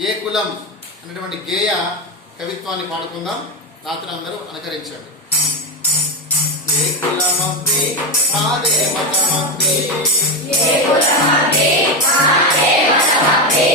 ఏ కులం అనేటువంటి గేయ కవిత్వాన్ని పాడుకుందాం. రాత్రి అందరూ అనుకరించండి. ఏ కులమబ్బి మాదే మతమబ్బి, ఏ కులమబ్బి మాదే మతమబ్బి,